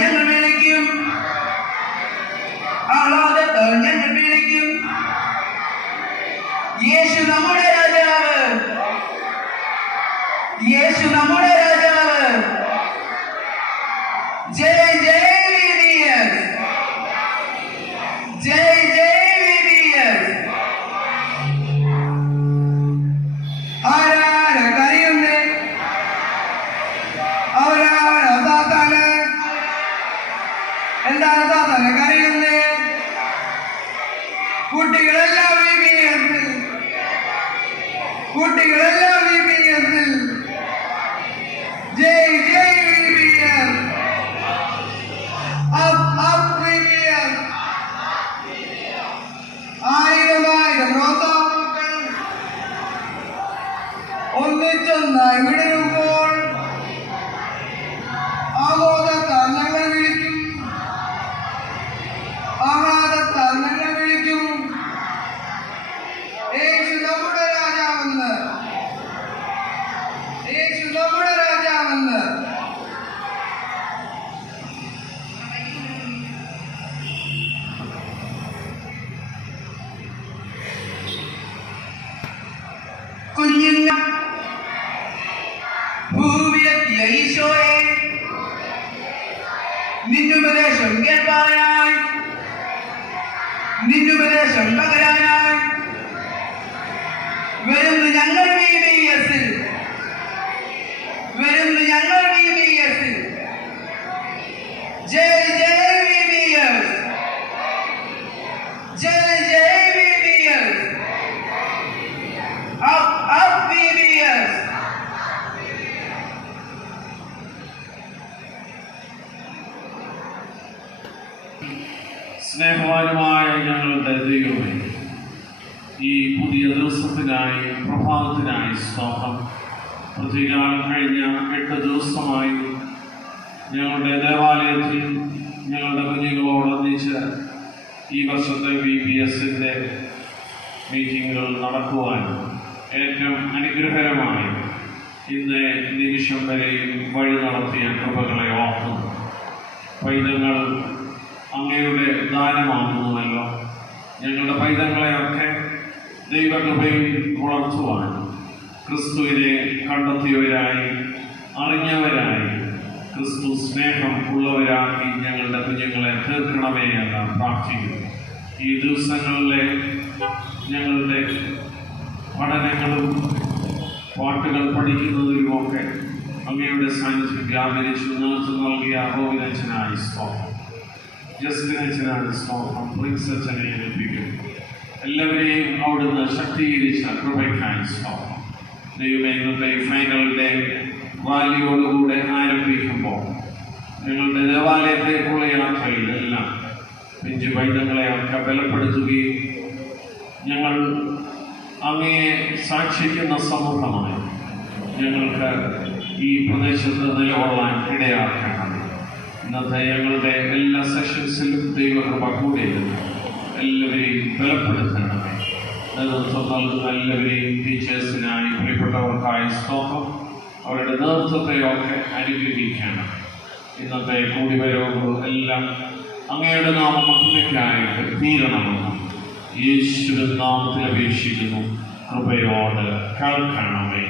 ഞങ്ങൾ വിളിക്കും, ആഹ്ലാദത്താൽ ഞങ്ങൾ വിളിക്കും. യേശു നമ്മുടെ രാജാവ്, യേശു നമ്മുടെ രാജാവ്. ജയ് ജയ് VBS, ജയ് ജയ് VBS. ആരാര കരയുന്നേ, അവരാര താത്താന്, എന്താണ് താത്താന് കരയുന്നേ? കുട്ടികളെല്ലാം VBS, കുട്ടികളെല്ലാം VBS. ജയ് ജയ് VBS, അപ്പ് VBS. ആയിരം ആയിരം റോസാപ്പൂക്കൾ ഒന്നിച്ചൊന്നായി വിടരുമ്പോൾ ആമോദത്താൽ ഞങ്ങൾ വിളിക്കും, ആഹ്ലാദത്താൽ ഞങ്ങൾ വിളിക്കും. യേശു നമ്മുടെ രാജാവെന്ന്, യേശു നമ്മുടെ രാജാവെന്ന്. കുഞ്ഞുങ്ങ ഭൂവിലെത്തിയ ഈശോയെ, നിന്നുപദേശം കേൾപ്പാനായി, നിന്നുപദേശം പകരാനായി വരുന്നു ഞങ്ങൾ VBS, വരുന്നു ഞങ്ങൾ VBS. ജയ് ജയ് VBS, ജയ് ജയ് VBS, അപ്പ് VBS. സ്നേഹവാനുമായ ഞങ്ങളുടെ ദൈവമേ, ഈ പുതിയ ദിവസത്തിനായി പ്രഭാതത്തിനായി സ്തോത്രം. പ്രതികാൽ കഴിഞ്ഞ 8 ദിവസമായി ഞങ്ങളുടെ ദേവാലയത്തിൽ ഞങ്ങളുടെ കുഞ്ഞുങ്ങളോടൊന്നിച്ച് ഈ വർഷത്തെ VBSൻ്റെ മീറ്റിങ്ങുകൾ നടക്കുവാൻ ഏറ്റവും അനുഗ്രഹകരമായി ഇന്ന് നിമിഷം വരെയും വഴി നടത്തിയ കൃപകളെ ഓർക്കുന്നു. പൈതങ്ങൾ അങ്ങയുടെ ദാനമാകുന്നുവല്ലോ. ഞങ്ങളുടെ പൈതങ്ങളെയൊക്കെ ദൈവകൃപയിൽ വളർത്തുവാൻ ക്രിസ്തുവിനെ കണ്ടെത്തിയവരായി, അറിഞ്ഞവരായി, ക്രിസ്തു സ്നേഹം ഉള്ളവരാക്കി ഞങ്ങളുടെ കുഞ്ഞുങ്ങളെ തീർക്കണമേ എന്ന് പ്രാർത്ഥിക്കുന്നു. ഈ ദിവസങ്ങളിലെ ഞങ്ങളുടെ പഠനങ്ങളും പാട്ടുകൾ പഠിക്കുന്നതിലുമൊക്കെ അങ്ങയുടെ സാന്നിധ്യം വ്യാപരിച്ചു നേതൃത്വം നൽകിയ ഗോവിന്ദച്ചനായി സ്തോത്രം, ജസ്റ്റിനച്ചനായി സ്തോത്രം, പ്രിൻസച്ചനെ ഏൽപ്പിക്കുന്നു. എല്ലാവരെയും അവിടുന്ന് ശക്തീകരിച്ച കൃപയ്ക്കായി സ്തോത്രം. ദൈവമേ, ഇന്നത്തെ ഫൈനൽ ഡേ റാലിയോടുകൂടെ ആരംഭിക്കുമ്പോൾ ഞങ്ങളുടെ ദേവാലയത്തേക്കുള്ള യാത്രയിലെല്ലാം പിഞ്ചു പൈതങ്ങളെയൊക്കെ ബലപ്പെടുത്തുകയും ഞങ്ങൾ അങ്ങയെ സാക്ഷിക്കുന്ന സമൂഹമായി ഞങ്ങൾക്ക് ഈ പ്രദേശത്ത് നിലകൊള്ളാൻ ഇടയാക്കണം. ഇന്നത്തെ ഞങ്ങളുടെ എല്ലാ സെഷൻസിലും ദൈവകൃപ കൂടിയിരുന്നു. എല്ലാവരെയും ബലപ്പെടുത്തണമേ. നേതൃത്വം നൽകുന്ന എല്ലാവരെയും ടീച്ചേഴ്സിനായി, പ്രിയപ്പെട്ടവർക്കായി സ്തോത്രം. അവരുടെ നേതൃത്വത്തെയൊക്കെ അനുഗ്രഹിക്കണം. ഇന്നത്തെ കൂടിവരവുകൾ എല്ലാം അങ്ങയുടെ നാമമഹിമയ്ക്കായിട്ട് തീരണമെന്ന് യേശുവിൻ നാമത്തിൽ അപേക്ഷിക്കുന്നു. കൃപയോട് കേൾക്കണമേ.